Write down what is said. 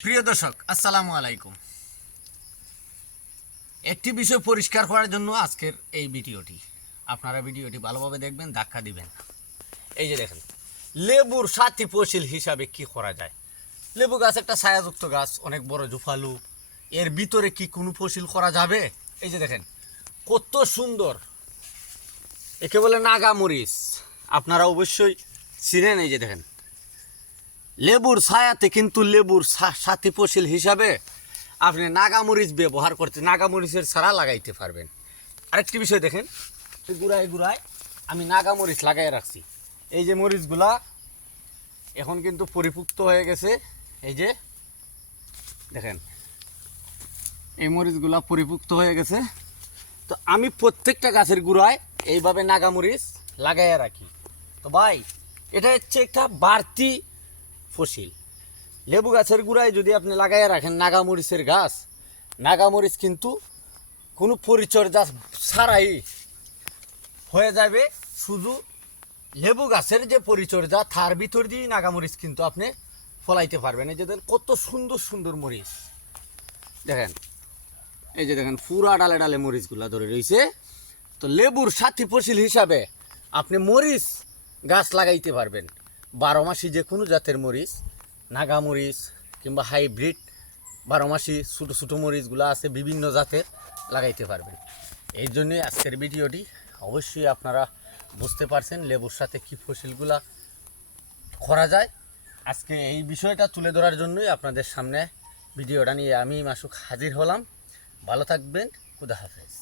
প্রিয় দর্শক, আসসালামু আলাইকুম। একটি বিষয় পরিষ্কার করার জন্য আজকের এই ভিডিওটি। আপনারা ভিডিওটি ভালোভাবে দেখবেন, ধাক্কা দিবেন এই যে দেখেন, লেবুর সাথী ফসিল হিসাবে কি করা যায়? লেবু গাছ একটা ছায়াযুক্ত গাছ, অনেক বড় জুফালু। এর ভিতরে কি কোনো ফসিল করা যাবে? এই যে দেখেন, কত সুন্দর। একে বলে নাগামরিচ আপনারা অবশ্যই চিনেন এই যে দেখেন লেবুর ছায়াতে কিন্তু লেবুর সা- সাথী ফসিল হিসাবে আপনি নাগামরিচ ব্যবহার করতে, নাগামরিচের ছাড়া লাগাইতে পারবেন। আরেকটি বিষয় দেখেন গুড়ায় গুড়ায় আমি নাগামরিচ লাগাই রাখছি। এই যে মরিচগুলা এখন কিন্তু পরিপুক্ত হয়ে গেছে। এই যে দেখেন, এই মরিচগুলা পরিপুক্ত হয়ে গেছে। তো আমি প্রত্যেকটা গাছের গুড়ায় এইভাবে নাগামরিচ লাগাইয়া রাখি। তো ভাই, এটা হচ্ছে একটা বাড়তি ফসিল। লেবু গাছের গুড়ায় যদি আপনি লাগাইয়া রাখেন নাগামরিচের গাছ, নাগামরিচ কিন্তু কোনো পরিচর্যা ছাড়াই হয়ে যাবে। শুধু লেবু গাছের যে পরিচর্যা, তার ভিতর দিয়ে নাগামরিচ কিন্তু আপনি ফলাইতে পারবেন। এই যে দেখেন, কত সুন্দর সুন্দর মরিচ। দেখেন, এই যে দেখেন, পুরা ডালে ডালে মরিচগুলা ধরে রয়েছে তো লেবুর সাথী ফসিল হিসাবে আপনি মরিচ গাছ লাগাইতে পারবেন। বারো মাসি যে কোনো জাতের মরিচ, নাগা মরিচ কিংবা হাইব্রিড বারো মাসি ছোটো ছোটো মরিচগুলো আছে, বিভিন্ন জাতের লাগাইতে পারবেন। এই জন্যে আজকের ভিডিওটি অবশ্যই আপনারা বুঝতে পারছেন লেবুর সাথে কী ফসিলগুলা করা যায়। আজকে এই বিষয়টা তুলে ধরার জন্যই আপনাদের সামনে ভিডিওটা নিয়ে আমি মাসুক হাজির হলাম। ভালো থাকবেন, খুদা হাফেজ।